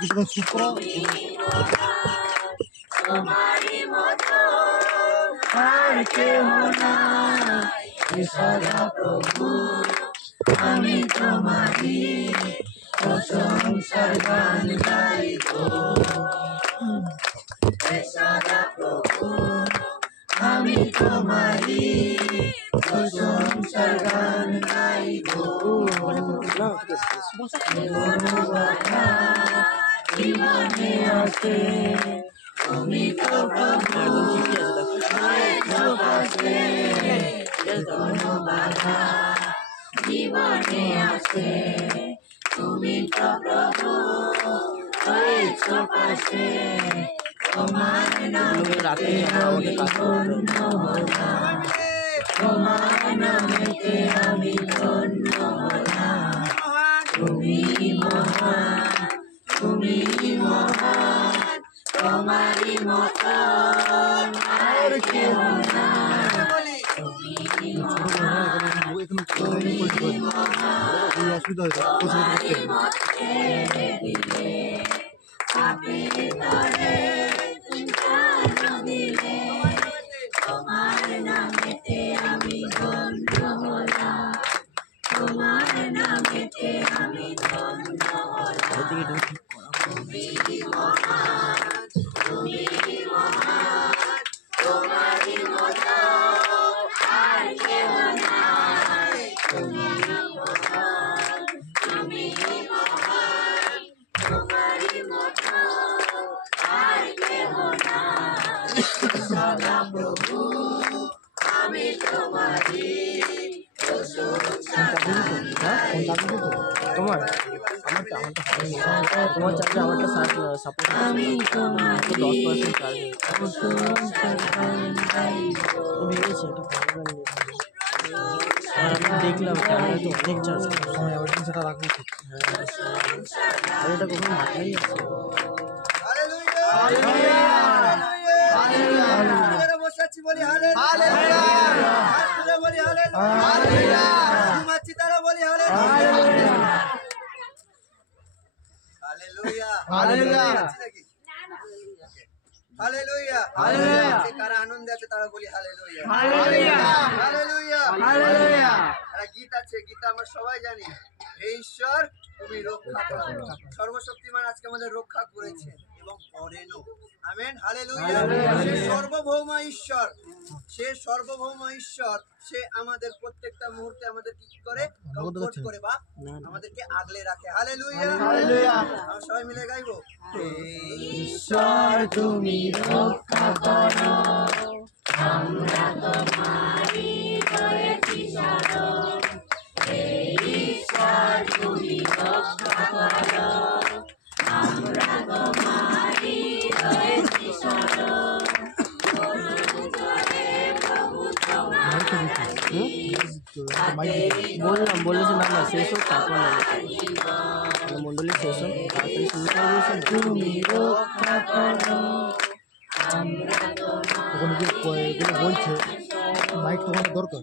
কিছুক্ষণ চুপ করো। তোমারই মতো আর কেহ নাই সদা প্রভু, আমি তোমারই প্রশংসার গান গাইব। সদা প্রভু, আমি তোমারই প্রশংসার গান গাইব। জীবনে আছে তুমি তো প্রভু, জীবনে আছে তুমি তো প্রভু, হয়েছ পাশে তোমার নামে আমি ধন্য হলাম, তোমার নামেতে আমি ধন্য হলাম। তুমি মহান, তুমি মহান, তোমারই মতো আর কেউ নাই। তুমি মহান, তুমি মহান, তোমারই মতে দিলে পাপের তরে প্রাণ দিলে, তোমার নামেতে আমি ধন্য হলাম, তোমার নামেতে আমি ধন্য হলাম। তুমি মহান, তুমি মহান, তোমারই মতো আর কেউ নাই। তুমি মহান, তুমি মহান, তোমারই মতো আর কেউ নাই। সদা প্রভু, আমি তোমারই প্রশংসা গান গাইব। তোমার তোমার চার্জে আমারটা সাপোর্ট আমি তোমারই 10% চার্জ প্রশংসা গান গাইব। ভেবেছি এটা ভালো আমি দেখলাম ক্যামেরা তো অনেক চার্জ সময় আবার সেটা রাখবো। আর এটা কখনো মাথায় আছে। কারা আনন্দ আছে তারা বলি হালেলুয়া। গীত আছে, গীতা আমরা সবাই জানি, হে ঈশ্বর তুমি রক্ষা করো। সর্বশক্তিমান আজকে আমাদের রক্ষা করেছে এবং করেনও। Amen, hallelujah. সে সর্বভৌম ঈশ্বর, সে সর্বভৌম ঈশ্বর, সে আমাদের প্রত্যেকটা মুহূর্তে আমাদের কি করে কমফোর্ট করে বা আমাদেরকে আগলে রাখে। হালেলুয়া, আমরা সবাই মিলে গাইবো, ঈশ্বর তুমি রক্ষা করো, আমরা তোমারই রয়েছি শরণ। ঈশ্বর তুমি রক্ষা করো, আমরা তোমারই রয়েছি শরণ। বললাম বলেছে না শেষ হোক তারপর মন্ডলী শেষ হোক তাড়াতাড়ি শুরু করে তুমি রক্ষা করো, আমরা ওখানে যে এগুলো বলছে মাইক তোমার দরকার,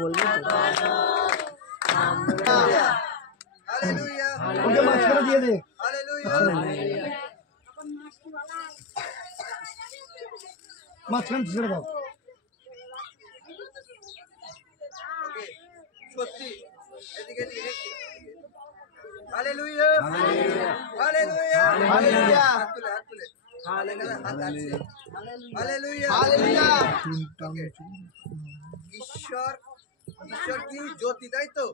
বলবে হালেলুয়া, ওকে মাঝখানে দিয়ে দে। হালেলুয়া। মাঝখানে ছেড়ে দাও। সত্যি এদিকে হালেলুয়া, হালেলুয়া, হালেলুয়া। হাত তুলে, হাত তুলে, হালেলুয়া, হাত আছে, হালেলুয়া, হালেলুয়া। ঈশ্বর, ঈশ্বর কি জ্যোতি, তাই তো?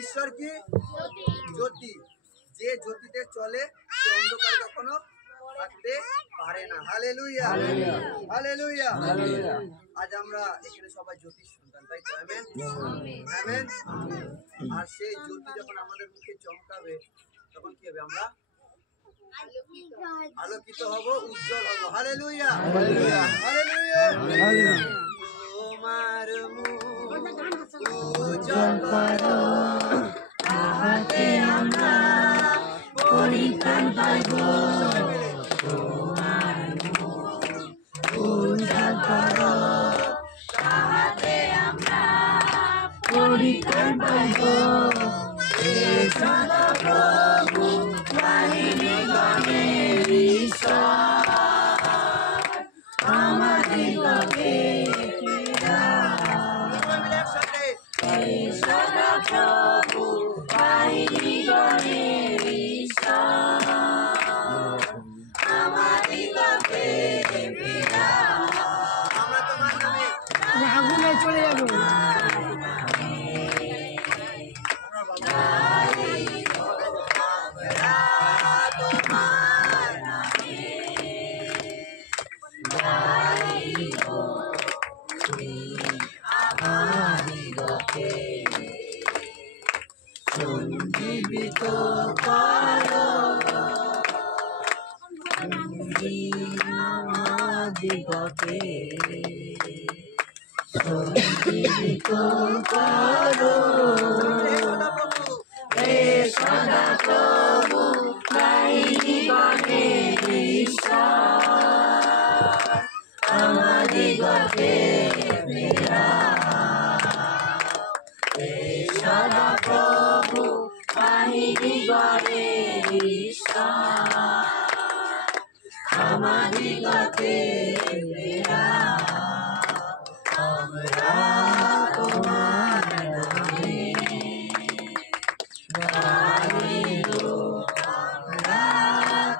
ঈশ্বর কি জ্যোতি, যে জ্যোতিতে চলে সে অন্ধকার কখনো থাকতে পারে না। Hallelujah, hallelujah. আজ আমরা এখানে সবাই জ্যোতির সন্তান, তাই তো? Amen, amen. আর সেই জ্যোতি যখন আমাদের মুখে চমকাবে তখন কি হবে? আমরা আলোকিত হব, উজ্জ্বল হব। Hallelujah, hallelujah. তোমার মুখ উজ্জ্বল করো, তাহাতে আমরা পরিত্রাণ পাইব। তোমার মুখ উজ্জ্বল করো, তাহাতে আমরা পরিত্রাণ পাইব। হে সদা সঞ্জীবিত করো আমাদিগকে সঞ্জীবিত করো হে সদা প্রভু নাই জীবনে ঈশ্বর আমাদিগকে ফেরাও হে সদা প্রভু নাই জীবনে ঈশ্বর আমাদিগকে ফেরাও আমরা তোমার নামে গাইব আমরা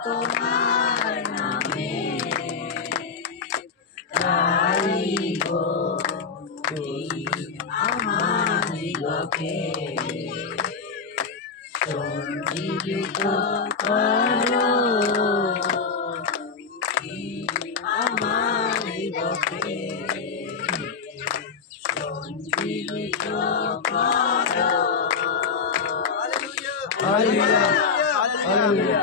তোমার নামে গাইব আমাদিগকে সঞ্জীবিত করো আমাদিগকে সঞ্জীবিত করো হালেলুয়া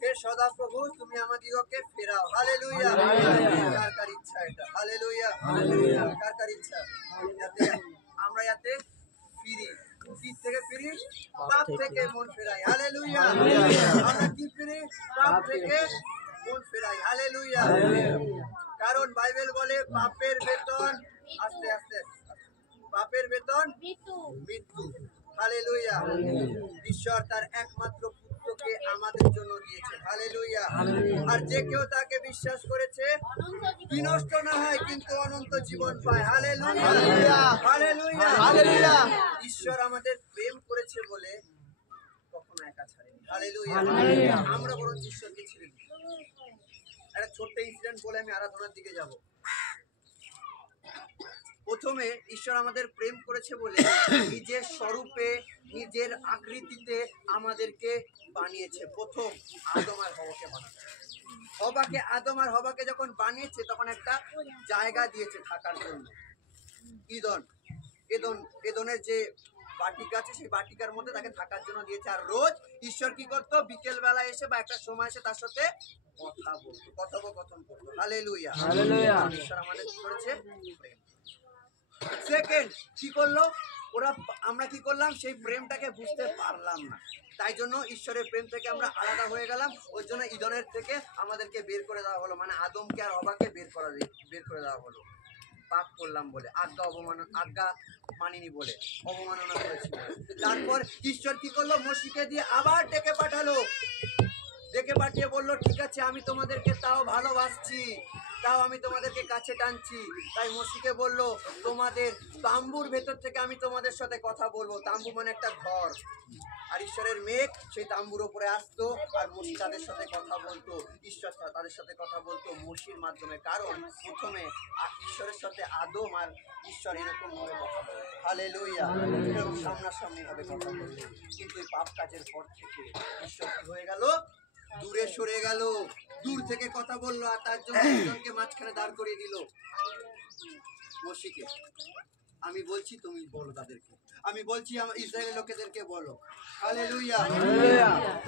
হে সদাপ্রভু তুমি আমাদিগকে ফেরাও হালেলুয়া কার কার ইচ্ছা এটা হালেলুয়া কার কার ইচ্ছা যাতে আমরা যাতে ফিরি কি থেকে ফিরি পাপ থেকে মন ফেরাই হালেলুয়া আমরা কি ফিরি পাপ থেকে মন ফেরাই হালেলুয়া কারণ বাইবেল বলে পাপের বেতন আস্তে আস্তে পাপের বেতন মৃত্যু হালেলুয়া ঈশ্বর তার একমাত্র পুত্রকে আমাদের জন্য দিয়েছে হালেলুয়া আর যে কেউ তাকে বিশ্বাস করেছে বিনষ্ট না হয় কিন্তু অনন্ত জীবন পায় হালেলুয়া হালেলুয়া ঈশ্বর আমাদের প্রেম করেছে বলে কখনো একা ছাড়েনি হালেলুয়া আমরা বরং ঈশ্বরকে ছেড়ে দিই একটা ছোট্ট ইনসিডেন্ট বলে আমি আরাধনার দিকে যাব প্রথমে ঈশ্বর আমাদের প্রেম করেছে বলে নিজের স্বরূপে নিজের আকৃতিতে আমাদেরকে বানিয়েছে প্রথম আদম আর হওয়াকে বানাতে আদম আর হওয়াকে যখন বানিয়েছে তখন একটা জায়গা দিয়েছে থাকার জন্য এদনের যে বাটিকা আছে সেই বাটিকার মধ্যে তাকে থাকার জন্য দিয়েছে আর রোজ ঈশ্বর কি করতো বিকেল বেলা এসে বা একটা সময় এসে তার সাথে কথা বলতো কথোপকথন করতো হালেলুয়া ঈশ্বর আমাদের কি করেছে প্রেম সেকেন্ড কি করলো আমরা কি করলাম সেই প্রেমটাকে বুঝতে পারলাম না তাই জন্য ঈশ্বরের প্রেম থেকে আমরা আলাদা হয়ে গেলাম ওই জন্য ইদনের থেকে আমাদেরকে বের করে দেওয়া হলো মানে আদমকে আর হওয়াকে বের করে দেওয়া হলো পাপ করলাম বলে আজ্ঞা মানিনি বলে অবমাননা করেছি তারপর ঈশ্বর কি করলো মসিকে দিয়ে আবার ডেকে পাঠিয়ে বললো ঠিক আছে আমি তোমাদেরকে তাও ভালোবাসছি তাও আমি তোমাদেরকে কাছে টানছি তাই মসিকে বললো তোমাদের তাম্বুর ভেতর থেকে আমি তোমাদের সাথে কথা বলবো তাম্বু মানে একটা ঘর আর ঈশ্বরের মেঘ সেই তাম্বুর উপরে আসতো আর মসি তাদের সাথে কথা বলতো ঈশ্বর তাদের সাথে কথা বলতো মসির মাধ্যমে কারণ প্রথমে ঈশ্বরের সাথে আদম আর ঈশ্বর এরকম ভাবে কথা বলতো হালেলুয়া এরকম সামনাসামনি ভাবে কথা বলতো কিন্তু এই পাপ কাজের পর থেকে ঈশ্বর কি হয়ে গেল দূরে সরে গেল দূর থেকে কথা বললো আর তার জন্য একজনকে মাঝখানে দাঁড় করিয়ে দিল মসিকে আমি বলছি তুমি বলো তাদেরকে আমি বলছি আমার ইসরায়েলের লোকেদেরকে বলো হালেলুয়া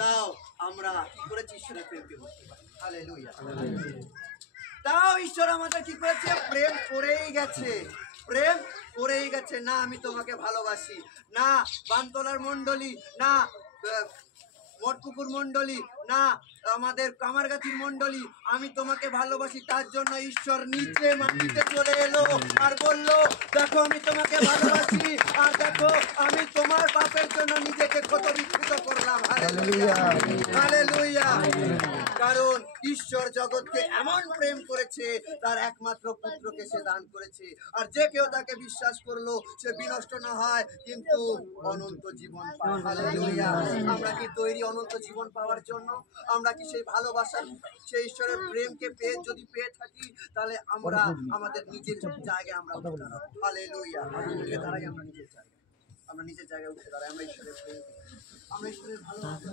তাও আমরা কি করেছি ঈশ্বরের প্রেমকে বুঝতে পারি হালেলুয়া তাও ঈশ্বর আমাদের কি করেছে প্রেম করেই গেছে না আমি তোমাকে ভালোবাসি না বানতলার মণ্ডলী না মঠপুকুর মণ্ডলী না আমাদের কামারগাছির মণ্ডলী আমি তোমাকে ভালোবাসি তার জন্য ঈশ্বর নিচে মাটিতে চলে এলো আর বললো দেখো আমি তোমাকে ভালোবাসি আর দেখো আমি তোমার পাপের জন্য নিজেকে ক্ষত বিকৃত করলাম হালেলুয়া কারণ ঈশ্বর জগৎকে এমন প্রেম করেছে তার একমাত্র পুত্রকে সে দান করেছে আর যে কেউ তাকে বিশ্বাস করলো সে বিনষ্ট না হয় কিন্তু অনন্ত জীবন পায় হালেলুয়া আমরা কি তৈরি অনন্ত জীবন পাওয়ার জন্য আমরা কি সেই ভালোবাসা সেই ঈশ্বরের প্রেমকে পেয়ে থাকি তাহলে আমরা আমাদের নিজের জায়গায় আমরা উঠে দাঁড়াবো হালেলুয়া উঠে দাঁড়াই আমরা নিজের জায়গায় উঠে দাঁড়াই আমরা ঈশ্বরের প্রেম আমরা ঈশ্বরের ভালোবাসা